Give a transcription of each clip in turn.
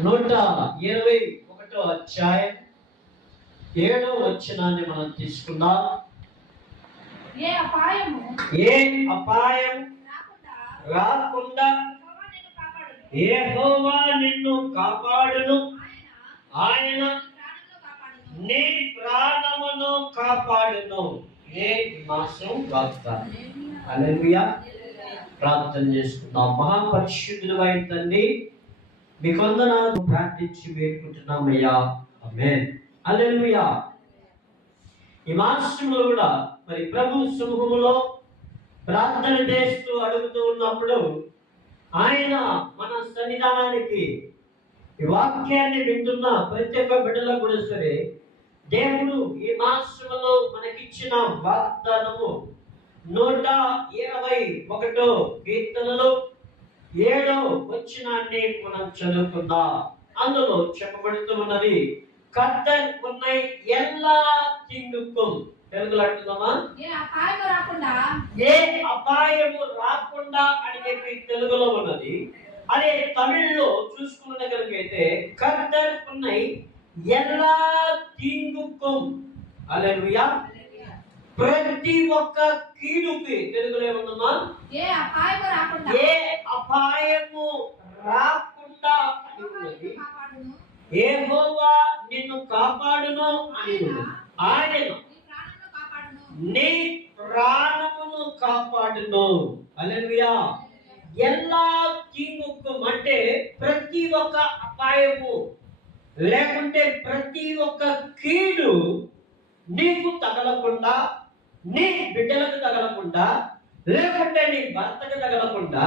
121 అధ్యాయం 7వ వచనాన్ని మనం తీసుకుందాం. ఏ అపాయం రాకుండా యెహోవా నిన్ను కాపాడును, ఆయన నీ ప్రాణమును కాపాడును. ఏ మాసం వాగ్దానం. హల్లెలూయా. ప్రార్థన చేసుకుందాం. మహాపరిశుద్ధుడు అయిన తండ్రి, మీ వందనాలు ప్రార్థించి వేడుకుంటున్నామయ్యా. ఆమేన్. హల్లెలూయా. ఈ మాసంలో కూడా మరి ప్రభు సమూహంలో ప్రార్థన చేస్తూ అడుగుతూ ఉన్నప్పుడు ఆయన మన సన్నిధానానికి ఈ వాక్యాన్ని వింటున్న ప్రతి ఒక్క బిడ్డలకు కూడా సరే దేవుడు ఈ మాసంలో మనకిచ్చిన వాగ్దానము 121 కీర్తనలో 7వ వచనాన్ని మనం చదువుకుందాం. అందులో చెప్పబడుతూ ఉన్నది, கர்த்தர் உன்னை எல்லா தீங்குக்கும், తెలుగులో అంటున్నామా, ఏ అపాయము రాకుండా అని చెప్పి తెలుగులో ఉన్నది. అదే తమిళ్లో చూసుకున్నట్లయితే కర్తర్ ఉన్నై எல்லா தீங்குக்கும். హల్లెలూయా. ప్రతి ఒక్క కీడుకి తెలుగులో ఏమన్నా, ఏ అపాయము రాకుండా అని ఉన్నది. యెహోవా నిన్ను కాపాడును అని ఉన్నది. ఆయన నీ ప్రాణమును కాపాడును. హల్లెలూయా. எல்லா தீங்குக்கும் అంటే ప్రతి ఒక్క అపాయము లేకుంటే ప్రతి ఒక్క కీడు నీకు తగలకుండా, నీ బిడ్డలకు తగలకుండా, లేకుంటే నీ భర్తకు తగలకుండా,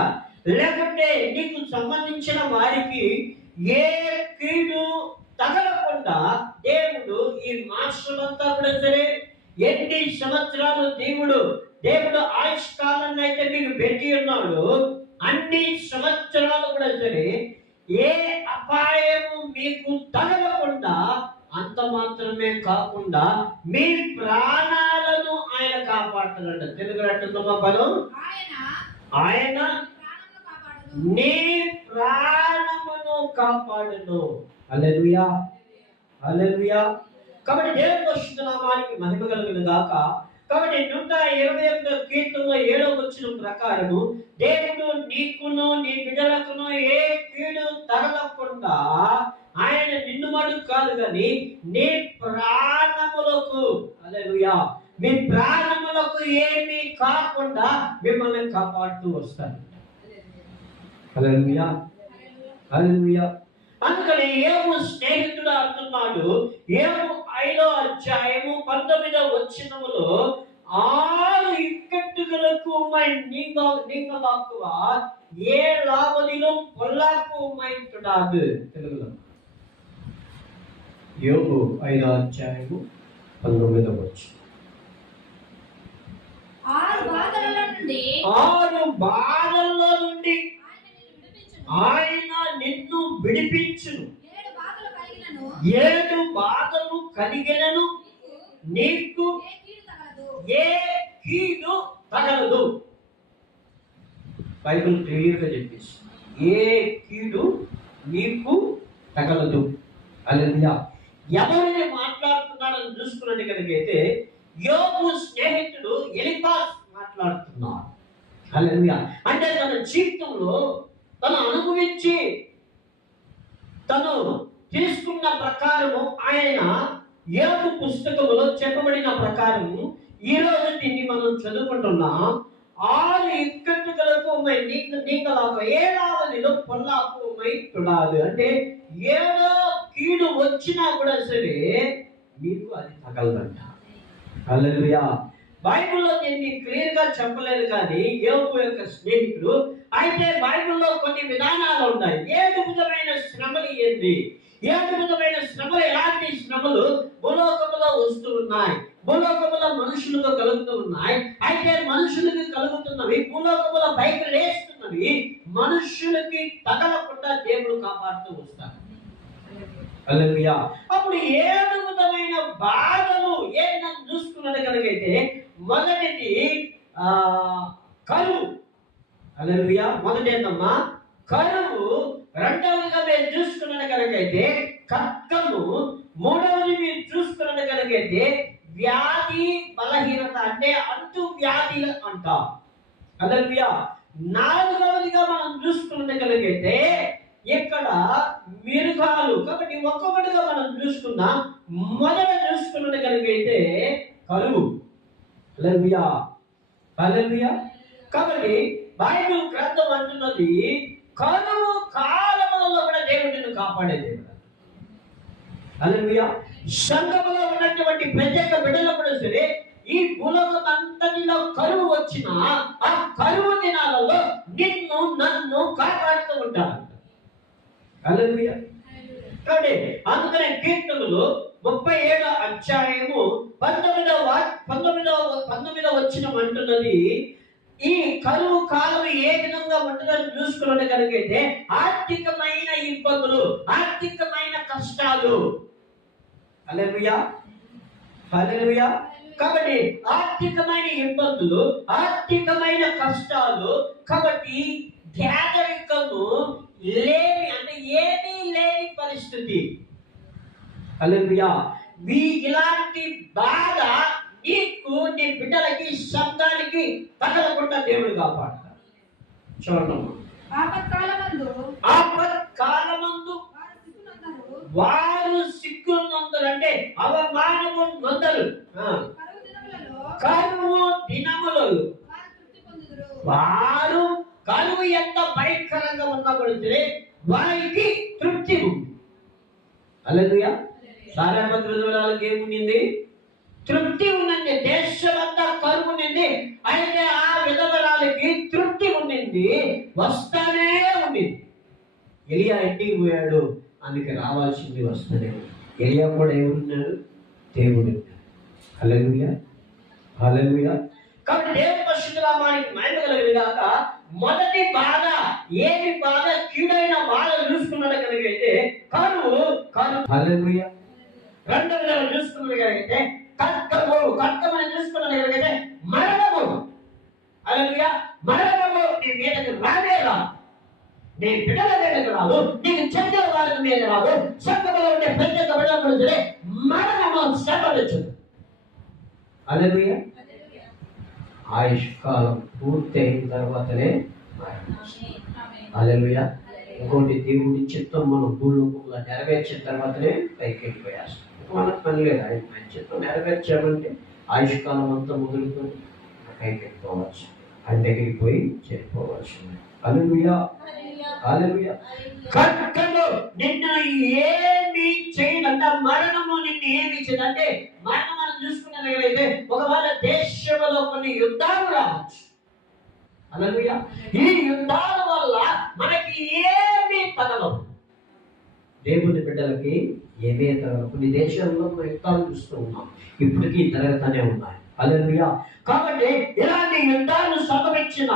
లేకుంటే నీకు సంబంధించిన వారికి ఏ కీడు తగలకుండా దేవుడు ఈ మాసమంతా కూడా సరే ఎన్ని సంవత్సరాలు దేవుడు ఆయుష్కాలాన్ని అయితే మీకు పెట్టి ఉన్నాడు, అన్ని సంవత్సరాలు కూడా సరే ఏ అపాయము మీకు తగలకుండా, అంత మాత్రమే కాకుండా మీ ప్రాణాలను ఆయన కాపాడుతాడంట. తెలుగు అంటున్నామా పదం, ఆయన నీ ప్రాణమును కాపాడును. హల్లెలూయా. హల్లెలూయా. కాబట్టి దేవుని పరిశుద్ధ నామానికి మహిమ కలుగును గాక. కాబట్టి 121 కీర్తనలో 7వ వచనం ప్రకారము దేవుడు నీకును నీ బిడ్డలకును ఏ కీడు తగలకుండా ఆయన నిన్ను మడు కాదు కానీ నీ ప్రాణములకు, హల్లెలూయా, మీ ప్రాణములకు ఏమీ కాకుండా మిమ్మల్ని కాపాడుతూ వస్తాడు. హల్లెలూయా. హల్లెలూయా. అందుకని యోబు స్నేహితుడు అంటున్నాడు, యోబు 5వ అధ్యాయము 19వ వచనములో 6 ఇక్కట్టుகளுக்கு உம்மை நீங்களாக்குவார், 7ஆவதிலும் பொல்லாப்பு உம்மை தொடாது. తెలుగులో యోబు 5వ అధ్యాయము 19వ వచనం. 6 బాధల్లో నుండి ఆయన నిన్ను విడిపించును. 7 బాధలు కలిగినను నీకు ఏ కీడు తగలదు. బైబిల్ క్లియర్గా చెప్పేసి ఏ కీడు నీకు తగలదు. హల్లెలూయా. ఎవరిని మాట్లాడుతున్నాడని చూసుకున్నట్లయితే యోబు స్నేహితుడు ఎలీఫాజ్ మాట్లాడుతున్నాడు. హల్లెలూయా. అంటే తన జీవితంలో తను అనుభవించి తను తీసుకున్న ప్రకారము ఆయన యోబు పుస్తకములో చెప్పబడిన ప్రకారము ఈ రోజు దీన్ని మనం చదువుకుంటున్నాం. 6 ఇక్కట్టుகளுக்கு உம்மை நீங்களாக 7ஆவதிలో பொல்லாப்பு உம்மை தொடாது. అంటే 7 కీడు వచ్చినా కూడా సరే మీకు అది తగలదంట. హల్లెలూయా. బైబిల్లో దీన్ని క్లియర్ గా చెప్పలేదు కానీ యోబు యొక్క స్నేహితుడు అయితే బైబిల్లో కొన్ని విధానాలు ఉన్నాయి. 7 విధమైన శ్రమలు ఏంది, 7 విధమైన శ్రమలు, ఎలాంటి శ్రమలు భూలోకములో వస్తూ ఉన్నాయి, భూలోకములో మనుషులకు కలుగుతూ ఉన్నాయి. అయితే మనుషులకి కలుగుతున్నవి, భూలోకములో పైకి లేస్తున్నవి మనుషులకి తగలకుండా దేవుడు కాపాడుతూ వస్తాడు. హల్లెలూయా. అప్పుడు 7 విధమైన బాధలు ఏంటని చూసుకున్నది కనుకైతే మొదటిది కరువు. హల్లెలూయా. మొదటి ఏంటమ్మా? కరువు. రెండవదిగా మేము చూసుకున్నది కనుక కనుకైతే ఖడ్గము, మూడవది మీరు చూసుకున్నది కనుకైతే వ్యాధి బలహీనత, అంటే అంటు వ్యాధి అంటాం. హల్లెలూయా. నాలుగవదిగా మనం చూసుకున్నది కనుకైతే ఇక్కడ మిరుగాలు. కాబట్టి ఒక్కొక్కటిగా మనం చూసుకున్నాం. మొదట చూసుకున్నది కనుకైతే కరువు. హల్లెలూయా, హల్లెలూయా. కాబట్టి బైబిల్ గ్రంథం అంటున్నది కరువు కాలములలో కూడా దేవుడు నిన్ను కాపాడేది. హల్లెలూయా. సంఘములో ఉన్నటువంటి ప్రత్యేక బిడ్డలు కూడా సరే, ఈ భూలోకం అంతటిలో కరువు వచ్చిన ఆ కరువు దినాలలో నిన్ను నన్ను కాపాడుతూ ఉంటాడు. హల్లెలూయా. కాబట్టి అందుకనే కీర్తనలు 37వ అధ్యాయము 19వ వచనం అంటున్నది, ఈ కరువు కాలం ఏ విధంగా ఉంటుందని చూసుకున్నది కనుకైతే ఆర్థికమైన ఇబ్బందులు, ఆర్థికమైన కష్టాలు. హల్లెలూయా, హల్లెలూయా. కాబట్టి ఆర్థికమైన ఇబ్బందులు, ఆర్థికమైన కష్టాలు. కాబట్టి పేదరికము లేని, అంటే ఏమీ లేని పరిస్థితి. హల్లెలూయా. ఇలాంటి బాధ నీకు, నీ బిడ్డలకి, శబ్దానికి తగలకుండా దేవుడు కాపాడతాడు. చూడండి, ఆపత్కాలమందు వారు సిగ్గునందరు, అంటే అవమానము నొందరు. కరువు దినములలో వారు, కరువు ఎంత భయంకరంగా ఉన్నప్పుడు వారికి తృప్తి ఉంది. హల్లెలూయా. సారాపత్రులకు ఏముంది? తృప్తి ఉన్నది. దేశమంతా కరువు ఉన్నది, అయితే ఆ విధవరాలకి తృప్తి ఉన్నది, వస్తానే ఉంది. ఎలియా ఇంటికి పోయాడు, అందుకే రావాల్సింది వస్తూనే ఉంది. ఎలియా కూడా ఎవరున్నాడు? దేవుడు. హల్లెలూయా, హల్లెలూయా. కాబట్టి దేవుని పరిశుద్ధ నామానికి మహిమ కలుగును గాక. మొదటి బాధ, ఏమి బాధ? కీడైన బాధ చూసుకున్నది కనుకైతే కరువు. హల్లెలూయా. రెండవ చూసుకున్నది కనుకైతే ఖడ్గము. ఖడ్గమని చూసుకున్నది కనుకైతే మరణము. హల్లెలూయా. మరణము నీ మీదకి రానే రాదు, నీ బిడ్డల మీదకి రాదు, నీకు చెందిన వారి మీద రాదు. సంఘములో ఉండే ప్రత్యేక బిడ్డలు సరే మరణము శ్రమలించదు. హల్లెలూయా. ఆయుష్ కాలం పూర్తయిన తర్వాతనే మరణం. హల్లెలూయా. ఇంకోటి, దేవుడి చిత్తం మనం భూలోకంలో నెరవేర్చిన తర్వాతనే పైకి వెళ్ళిపోయాస్తాం. మనకు పని లేదు. ఆయన చిత్తం నెరవేర్చామంటే ఆయుష్ కాలం అంతా మొదలుకొని పైకి వెళ్ళిపోవచ్చు, ఆయన దగ్గరికి పోయి చేరిపోవాల్సింది. హల్లెలూయా, హల్లెలూయా. ఖడ్గము నిన్ను ఏమి చేయదంట. మరణము నిన్ను ఏమి చేయదంటే, మరణం మనం చూసుకున్నట్లయితే ఒకవేళ దేశంలో కొన్ని యుద్ధాలు రావచ్చు. హల్లెలూయా. ఈ యుద్ధాల వల్ల మనకి ఏమీ తగలవు. దేవుని బిడ్డలకి ఏమీ తగలవు. కొన్ని దేశాల్లో మనం యుద్ధాలు చూస్తూ ఉన్నాం, ఇప్పటికీ జరుగుతూనే ఉన్నాయి. హల్లెలూయా. కాబట్టి ఇలాంటి యుద్ధాలు సంభవించిన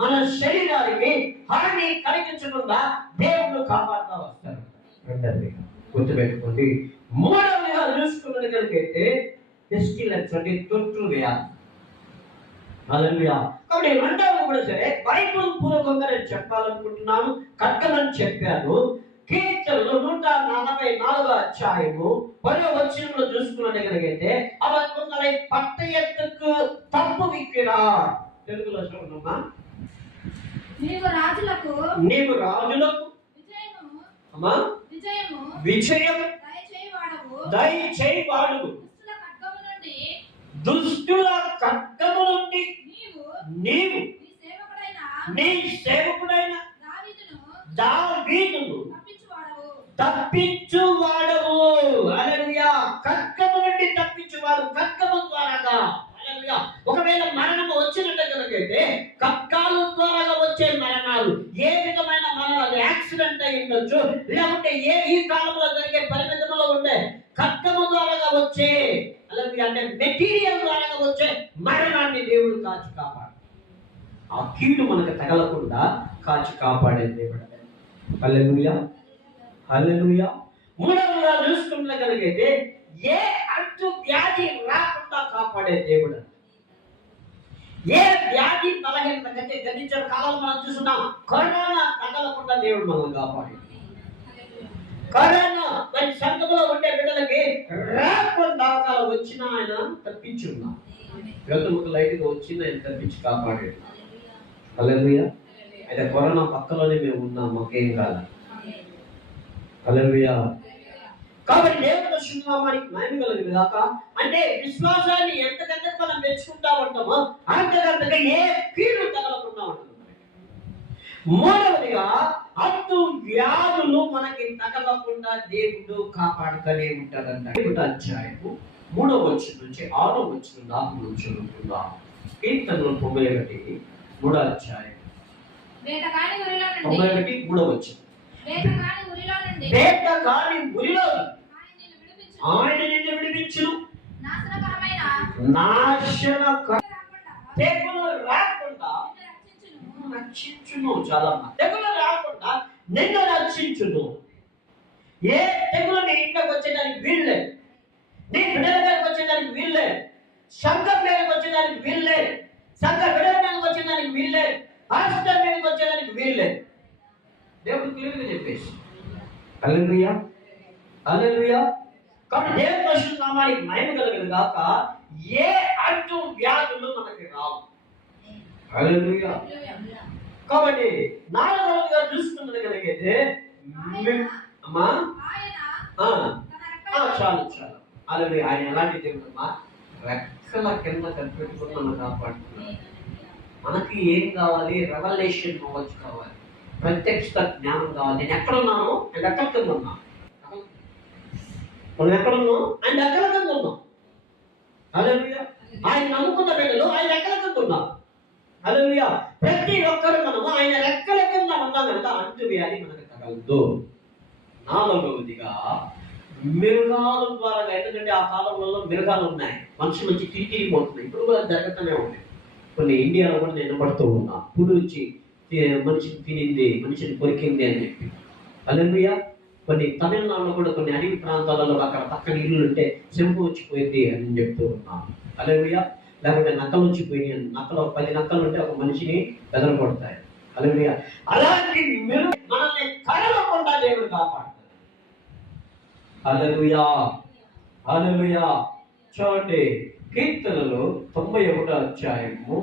మన శరీరానికి హాని కలిగించకుండా దేవుడు కాపాడుతూ వస్తారు. రెండవదిగా గుర్తుపెట్టుకోండి. మూడవదిగా చూసుకున్నది కనుకైతే పెస్టిలెన్స్, అంటే తొట్టు వ్యాధి. హల్లెలూయా. కాబట్టి రెండవది కూడా సరే బైబిల్ పూర్వకంగా నేను చెప్పాలనుకుంటున్నాను. ఖడ్గమని చెప్పాను. కీర్తనలు 144వ అధ్యాయము 10వ వచనంలో చూసుకున్నది కనుకైతే అవన్నీ పట్ట ఎత్తుకు తప్పు విక్కిరా. తెలుగులో చూడమ్మా. నీవు రాజులకు విజయం దయచేయవాడు, దుష్టుల ఖడ్గము నుండి నీవు నీ సేవకుడైన దావీదును తప్పించువాడవు. హల్లెలూయా. ఖడ్గము నుండి తప్పించువాడు, ఖడ్గము ద్వారాగా. హల్లెలూయా. ఒకవేళ మరణము వచ్చినట్టు కనుకైతే ఖడ్గాల ద్వారా వచ్చే మరణాలు, ఏ విధమైన మరణాలు, యాక్సిడెంట్ అయి ఉండొచ్చు, లేకుంటే ఈ కాలంలో జరిగే పరిమితంలో ఉండే ఖడ్గము ద్వారా వచ్చే, అలాగే అంటే మెటీరియల్ ద్వారా వచ్చే మరణాన్ని దేవుడు కాచి కాపాడు. ఆ కీడు మనకు తగలకుండా కాచి కాపాడే దేవుడు. హల్లెలూయా, హల్లెలూయా. మూడవగా చూసుకున్న కనుకైతే ఏ అంటు వ్యాధి రాకుండా కాపాడే దేవుడు. ఏ వ్యాధి బలహీనత కంటే గతించిన కాలంలో మనం చూస్తున్నాం, కరోనా తగలకుండా దేవుడు మనల్ని కాపాడు. కరోనా సంఘంలో ఉండే బిడ్డలకి రాకుండా ఒకవేళ వచ్చిన ఆయన తప్పించున్నా గతంలో లైట్గా వచ్చింది ఆయన తప్పించి కాపాడాడు. హల్లెలూయా. అయితే కరోనా పక్కలోనే మేము ఉన్నాం, మాకేం కాదు. హల్లెలూయా. కాబట్టి దేవుని పరిశుద్ధనామానికి మహిమ కలుగును గాక. అంటే విశ్వాసాన్ని ఎంతకంటే మనం పెంచుకుంటా ఉంటామో అంతకంతగా ఏ కీడు తగలకుండా ఉంటుంది. మూడవదిగా అంటు వ్యాధులు మనకి తగలకుండా దేవుడు కాపాడుతూనే ఉంటాడంట. 1వ అధ్యాయము 3వ వచనం నుంచి 6వ వచనం దాకా మనం చదువుకుందాం. కీర్తనలు 91 3వ అధ్యాయం 91 3వ వచనం. వేటగాని ఉరిలో ఆయన నిన్ను విడిపించును, తెగులు రాకుండా రక్షించును. చాలా తెగులు రాకుండా నిన్ను రక్షించును. ఏ తెగులు నీ ఇంట్లోకి వచ్చేదానికి వీల్లేదు, నీ బిడ్డల మీదకి వచ్చేదానికి వీల్లేదు, సంఘం మీదకి వచ్చేదానికి వీల్లేదు, సంఘ బిడ్డల మీదకి వచ్చేదానికి వీల్లేదు, హాస్పిటల్ మీదకి వచ్చేదానికి వీల్లేదు. దేవుడు క్లియర్గా చెప్పేసి. హల్లెలూయా. హల్లెలూయా. కాబట్టి దేవుని పరిశుద్ధ నామానికి మహిమ కలుగును గాక. ఏ అంటు వ్యాధులు మనకి రావు. హల్లెలూయా. కాబట్టి 4వదిగా చూసుకున్నది కనుకైతే అమ్మా చాలు చాలు. అలాగే ఆయన ఎలాంటి దేవుడమ్మా, రెక్కల కింద కనిపెట్టుకుని మనం కాపాడుతున్నాం. మనకి ఏం కావాలి? రెవల్యూషన్ నాలెడ్జ్ కావాలి, ప్రత్యక్ష జ్ఞానం కావాలి. నేను ఎక్కడున్నాను? నేను ఎక్కడ కింద ఉన్నా? మనం ఎక్కడున్నాం? ఆయన ఎక్కడ కింద ఉన్నాం. హల్లెలూయా. ఆయన నమ్ముకున్న బిడ్డలు ఆయన ఎక్కడ కింద ఉన్నాం. హల్లెలూయా. ప్రతి ఒక్కరు మనము ఆయన రెక్కల కింద ఉన్నాం కనుక అంటు వ్యాధి మనకు తగలదు. 4వదిగా మృగాల ద్వారా, ఎందుకంటే ఆ కాలంలో మృగాలు ఉన్నాయి, మనుషులు వచ్చి తిరిగిపోతున్నాయి. ఇప్పుడు కూడా జరుగుతూనే ఉన్నాయి. కొన్ని ఇండియాలో కూడా నేను పడుతూ ఉన్నా, పులి వచ్చి మనిషిని తినింది, మనిషిని కొరికింది అని చెప్పి. హల్లెలూయా. కొన్ని తమిళనాడులో కూడా కొన్ని అడవి ప్రాంతాలలో అక్కడ పక్కన ఇల్లు ఉంటే చెంపు వచ్చిపోయింది అని చెప్తూ ఉన్నాను. హల్లెలూయా. లేకుంటే నక్కలు వచ్చిపోయి, నక్కలు 10 నక్కలు ఉంటే ఒక మనిషిని బెదరగొడతాయి. హల్లెలూయా. అలాంటి మనల్ని కరవకుండా దేవుడు కాపాడతాడు. హల్లెలూయా. హల్లెలూయా. చూడండి, కీర్తనలు 91వ అధ్యాయము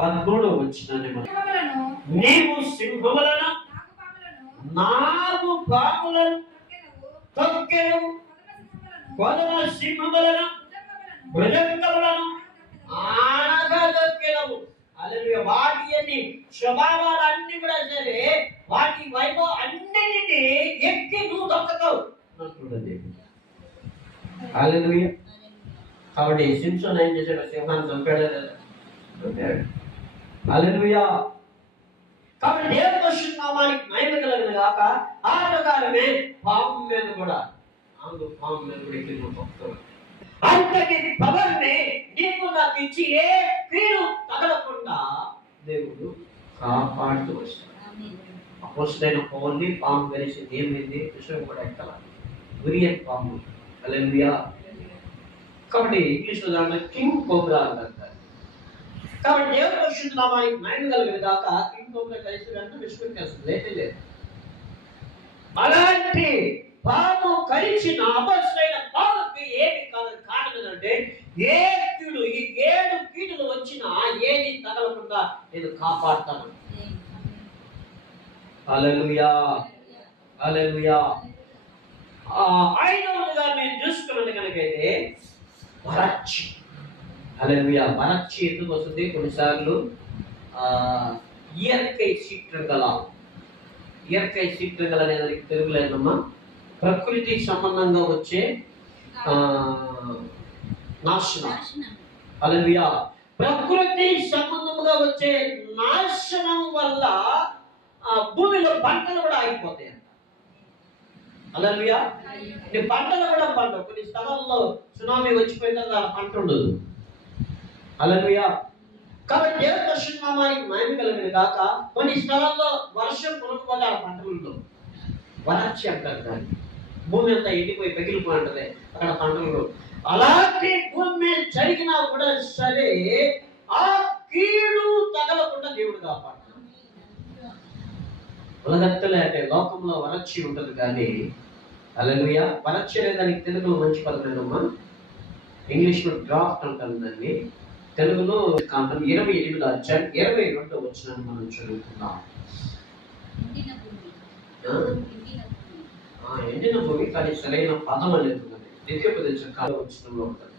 13వ వచనాన్ని నీవు సింహములను నాగు పాములను తొక్కెను, కొదమ సింహములను భుజంగములను ఆనగా తొక్కెనవు. హల్లెలూయా. వాటి అన్ని స్వభావాలన్నీ కూడా సరే, వాటి వైభవం అన్నిటినీ ఎక్కి నువ్వు తొక్కతావు. హల్లెలూయా. కాబట్టి సింసోన్ ఏం చేశాడు? సింహాన్ని చంపాడు. హల్లెలూయా. కాబట్టి దేవుని పరిశుద్ధ నామానికి మహిమ కలుగును గాక. ఆ ప్రకారమే పాము మీద కూడా అంతటి పవర్ని నీకు నాకు ఇచ్చి ఏ కీడు తగలకుండా దేవుడు కాపాడుతూ వస్తాడు. అపోస్తలుడైన పౌలుని పాము కలిసింది, ఏమైంది? విషయం కూడా ఎక్కల, ఉరియన్ పాము. హల్లెలూయా. కాబట్టి ఇంగ్లీష్లో దాంట్లో కింగ్ కోబ్రా అంటారు. కాబట్టి దేవుని పరిశుద్ధ నామానికి మహిమ కలుగును గాక. కింగ్ కోబ్రా కలిసి వెంట విశ్వకేస్తుంది, లేదు. అలాంటి పాము కరిచిన అపరిశుడైన పాముకి ఏమి కారణం ఏంటంటే, ఏ కీడు, ఈ 7 కీడులు వచ్చినా ఏది తగలకుండా నేను కాపాడుతాను. హల్లెలూయా. హల్లెలూయా. 5వదిగా నేను చూసుకున్నది కనుకైతే వరచ్చి. హల్లెలూయా. వరచ్చి ఎందుకు వస్తుంది? కొన్నిసార్లు ఇయర్కై శీఘ్రగల, ఇయర్కై శీఘ్రగల అనేది తెలుగులో ఏంటమ్మా? ప్రకృతి సంబంధంగా వచ్చే నాశనం. హల్లెలూయా. ప్రకృతి సంబంధంగా వచ్చే నాశనం వల్ల భూమిలో పంటలు కూడా ఆగిపోతాయి. హల్లెలూయా. ఈ పంటలు కూడా పంటలు, కొన్ని స్థలాల్లో సునామీ వచ్చిపోయిన తర్వాత పంట ఉండదు. హల్లెలూయా. కాబట్టి దేవుని పరిశుద్ధ నామానికి మహిమ కలుగును గాక. కొన్ని స్థలాల్లో వర్షం కొనుక్కోతే ఆ పంటలు ఉండవు, వరక్ష అంటారు దాన్ని. భూమి అంతా ఎండిపోయి పగిలిపోయి ఉంటుంది, అక్కడ పంటలు. అలాంటి భూమి మీద జరిగినా కూడా సరే ఆ కీడు తగలకుండా దేవుడు కాపాడుతాడు. ఉలగత్తలే అంటే లోకంలో వరక్షి ఉంటుంది కానీ హల్లెలూయా. పరిచర్యదానికి తెలుగులో మంచి పదమేనమ్మా, ఇంగ్లీష్లో డ్రాఫ్ట్ అంటాం దాన్ని, తెలుగులో కాండం 28వ అధ్యాయం 22వ వచనాన్ని మనం చదువుకుందాం. ఎండిన భూమి, కానీ సరైన పదం అనేది ఉన్నది. ద్వితీయోపదేశ కాలం వచనంలో ఉంటుంది.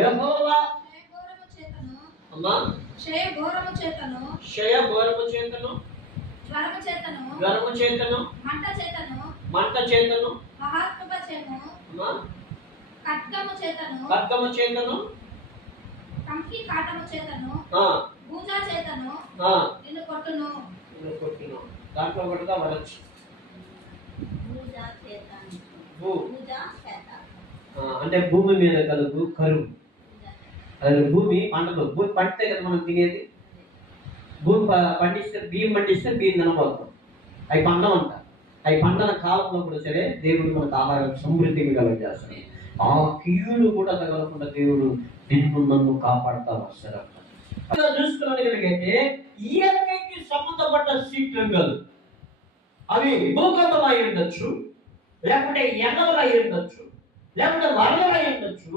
యెహోవా అమ్మా క్షయ ఘోరము చేతను జ్వరము చేతను మంట చేతను ఖడ్గము చేతను కంకి కాటము చేతను భూజా చేతను నిన్ను కొట్టును. దాంట్లో ఒకటిగా వరచ్చు. అంటే భూమి మీద కలుగు కరువు. అది భూమి పంటలు, భూమి పండితే కదా మనం తినేది. భూమి పండిస్తే బియ్యం పండిస్తే బియ్యం తినబోతాం, అవి పండం అంట. అవి పండన కాలంలో కూడా సరే దేవుడు మనకు ఆహారం సమృద్ధిగా కలుగజేస్తాడు. ఆ కీడు కూడా తగలకుండా దేవుడు నిన్ను నన్ను కాపాడుతా వస్తాడు. చూసుకున్నట్లయితే ఈఎంఐకి సంబంధపడ్డ సీట్రంగాలు అవి భూకంపం అయి ఉండొచ్చు, లేకుంటే ఎండలు అయి ఉండొచ్చు, లేకుంటే వరదలు అయి ఉండొచ్చు.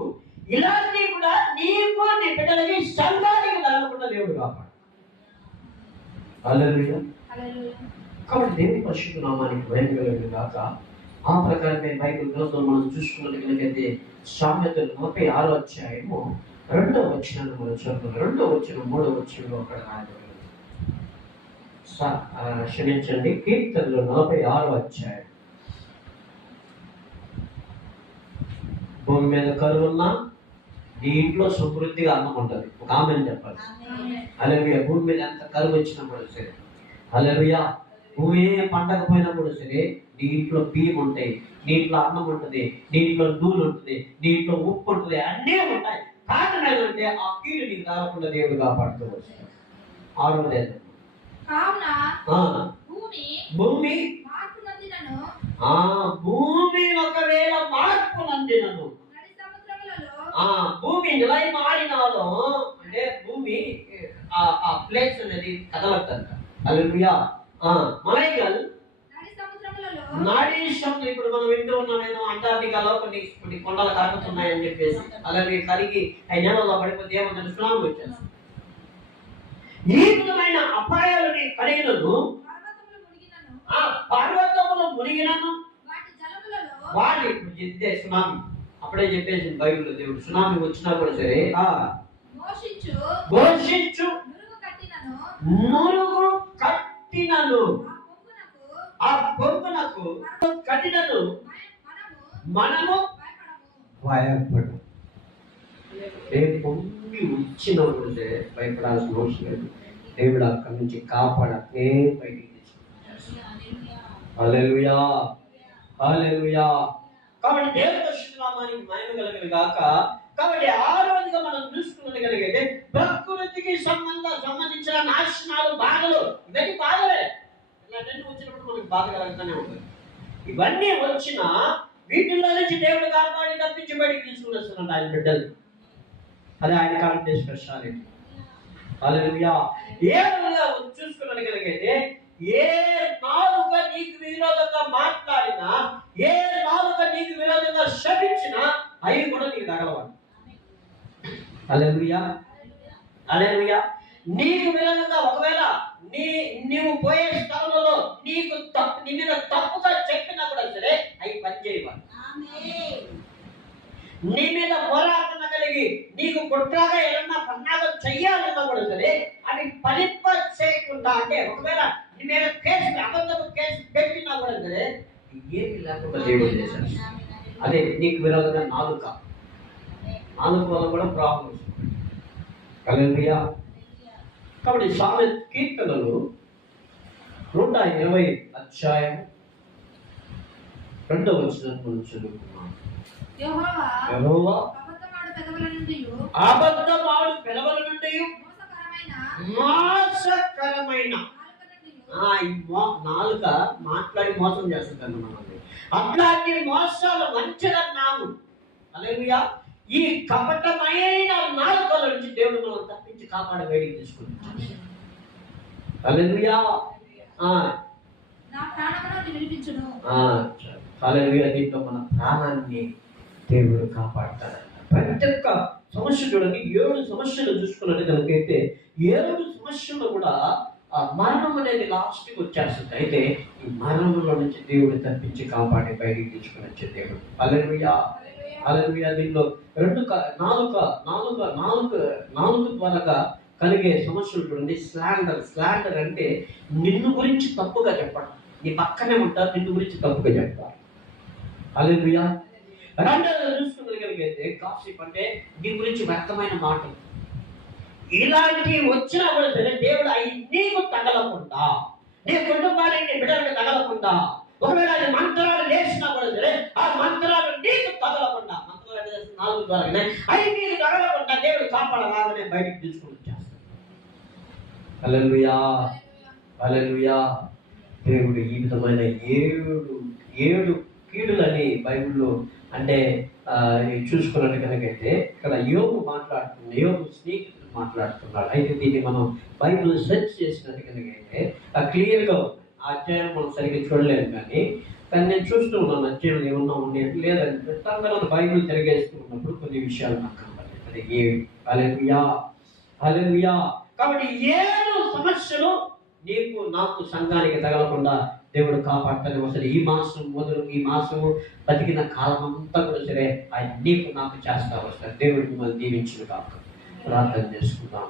ఇలాంటివి కూడా నీకు నీ బిడ్డలకి సంఘానికి తగలకుండా దేవుడు కాపాడు. హల్లెలూయా. కాబట్టి దేవుని పరిశుద్ధ నామానికి భయం కలిగిన కాక ఆ ప్రకారమే బైబిల్ గ్రంథంలో మనం చూసుకున్నట్లయితే సామెతలు 46వ అధ్యాయము 2వ వచనాన్ని మనం చదువుకున్నాం. 2వ వచనం 3వ వచనంలో అక్కడ రాయబడింది. క్షమించండి, కీర్తనలు 46వ అధ్యాయం. భూమి మీద కరువున్నా నీ ఇంట్లో సమృద్ధిగా అన్నం ఉంటుంది. ఒక ఆమెను చెప్పాలి. హల్లెలూయా. భూమి మీద ఎంత కరువు వచ్చినప్పుడు సరే, హల్లెలూయా, భూమి ఏ పండకపోయినప్పుడు సరే నీ ఇంట్లో బియ్యం ఉంటాయి, నీ ఇంట్లో అన్నం ఉంటుంది, నీ ఇంట్లో నూనె ఉంటుంది, నీ ఇంట్లో ఉప్పు ఉంటుంది, అన్నీ ఉంటాయి. కారణం ఏంటంటే ఆ కీడు నీకు రాకుండా దేవుడు కాపాడుతూ వస్తాడు. ఆరోగ్యం భూమి భూమి ఒకవేళ మార్పు నందినను, భూమి నిలై మారినాలో అంటే భూమి ఆ ప్లేస్ అనేది కదలద్దంట. హల్లెలూయా. మలైకల్ నాడీ సముద్రం, ఇప్పుడు మనం వింటూ ఉన్నామేమో అంటార్టికాలో కొన్ని కొండలు కరుగుతున్నాయని చెప్పేసి, అలాగే కరిగి ఆ నేలలో పడిపోతే ఏమన్నా సునామీ వచ్చేస్తుంది. ఈ విధమైన అపాయాలని కలిగినను, పర్వతములు మునిగినను వాటి చెప్తే సునామీ అప్పుడే చెప్పేసి బైబిల్లో దేవుడు సునామీ వచ్చినా కూడా సరే ఘోషించు నురుగు కట్టినను, ఆ పొంగునకు కట్టినను మనము భయపడు. ఏ పొంగి వచ్చినప్పుడు భయపడాల్సిన అవసరం లేదు. దేవుడు అక్కడి నుంచి కాపాడే బయటికి తీసుకుంటాడు. హల్లెలూయా. హల్లెలూయా. కాబట్టి దేవుని పరిశుద్ధ నామానికి మహిమ కలుగును గాక. కాబట్టి ఆ రోజుగా మనం చూసుకున్నట్లయితే ప్రకృతికి సంబంధించిన నాశనాలు, బాధలు, ఇవన్నీ బాధలే. ఇలాంటి వచ్చినప్పుడు మనకి బాధ కలుగుతూనే ఉంటుంది. ఇవన్నీ వచ్చినా వీటిల్లో నుంచి దేవుడు కాపాడి తప్పించి బయటికి తీసుకుని వస్తున్నాడు ఆయన బిడ్డలు. అదే ఆయన కాలం స్పెషాలిటీ. హల్లెలూయా. ఏ విధంగా చూసుకున్నట్లయితే ఏ నాలుక నీకు విరోధంగా మాట్లాడినా, ఏ నాలుక నీకు విరోధంగా శపించినా అవి కూడా నీకు తగలవాలి. హల్లెలూయా. హల్లెలూయా. నీకు విరోధంగా ఒకవేళ నీవు పోయే స్థలంలో నీకు నీ మీద తప్పుగా చెప్పినా కూడా సరే అవి పనిచేయవాలి. నీ మీద పోరాటం కలిగి నీకు కుట్రగా ఏదన్నా పన్నాగం చెయ్యాలన్నా కూడా సరే అవి ఫలింప చేయకుండా, అంటే ఒకవేళ నీ మీద కేసు అబద్ధపు కేసు పెట్టినా కూడా సరే ఏమి లేకుండా దేవుడు చేశాడు. అదే నీకు విరోధంగా నాలుక వల్ల కూడా ప్రాబ్లమ్స్. హల్లెలూయా. కాబట్టి సామెత కీర్తనలు 120 అధ్యాయం 2వ వచనం మనం చదువుకున్నాం. యెహోవా అబద్ధమాడు పెదవుల నుండి మోసకరమైన నాలుక మాట్లాడి మోసం చేస్తుంటాను మనల్ని. అట్లాంటి మోసాలు మంచిదన్నాము. హల్లెలూయా. ఈ కపటమైన నాలుకల నుంచి దేవుడు మనం తప్పించి కాపాడ బయటికి తీసుకుంటాం. హల్లెలూయా. నా ప్రాణమును విడిపించును. హల్లెలూయా. దీంట్లో మన ప్రాణాన్ని దేవుడు కాపాడతాడు. ప్రతి ఒక్క సమస్య చూడండి, 7 సమస్యలు చూసుకున్నట్టు కనుకైతే 7 సమస్యలు కూడా ఆ మరణం అనేది లాస్ట్కి వచ్చేస్తుంది. అయితే ఈ మరణంలో నుంచి దేవుడు తప్పించి కాపాడి బయటికి తీసుకుని వచ్చే దేవుడు. హల్లెలూయా. హల్లెలూయా. దీనిలో నాలుగు ద్వారా కలిగే సమస్యలు చూడండి. స్లాండర్ అంటే నిన్ను గురించి తప్పుగా చెప్పడం. నీ పక్కనే ఉంటారు, నిన్ను గురించి తప్పుగా చెప్తారు. హల్లెలూయా. రెండోది చూసుకున్నట్లయితే గాసిప్ అంటే నీ గురించి వ్యర్థమైన మాటలు. ఇలాంటి వచ్చినా కూడా సరే దేవుడు అవి నీకు తగలకుండా, నీ కుటుంబానికి నీ బిడ్డలకు తగలకుండా, ఒకవేళ అది మంత్రాలు వేసినా కూడా సరే ఆ మంత్రాలు నీకు తగలకుండా, మంత్రాలు 4 ద్వారానే అవి నీకు తగలకుండా దేవుడు కాపాడలాగానే బయటికి తీసుకుని వచ్చేస్తాడు. హల్లెలూయా. హల్లెలూయా. దేవుడు ఈ విధమైన 7 కీడులని బైబిల్లో అంటే చూసుకున్నట్టు కనుకైతే ఇక్కడ యోగు స్నేహితులు మాట్లాడుతున్నాడు. అయితే దీన్ని మనం బైబిల్ సెర్చ్ చేసినట్టు కనుకైతే క్లియర్గా ఆ అధ్యాయం మనం సరిగ్గా చూడలేదు, కానీ నేను చూస్తూ ఉన్నాను అధ్యాయం ఏమన్నా ఉండేది లేదంటే తర్వాత బైబిల్ తిరిగేస్తూ ఉన్నప్పుడు కొన్ని విషయాలు నాకు కనపడలేదు. అది ఏవి. హల్లెలూయా. హల్లెలూయా. కాబట్టి 7 సమస్యలు నీకు నాకు సంఘానికి తగలకుండా దేవుడు కాపాడతానే వస్తుంది. ఈ మాసము బతికిన కాలం అంతా కూడా సరే ఆయన నీకు నాకు చేస్తా వస్తారు. దేవుడికి మనం దీవించిన కాక ప్రార్థన చేసుకుందాం.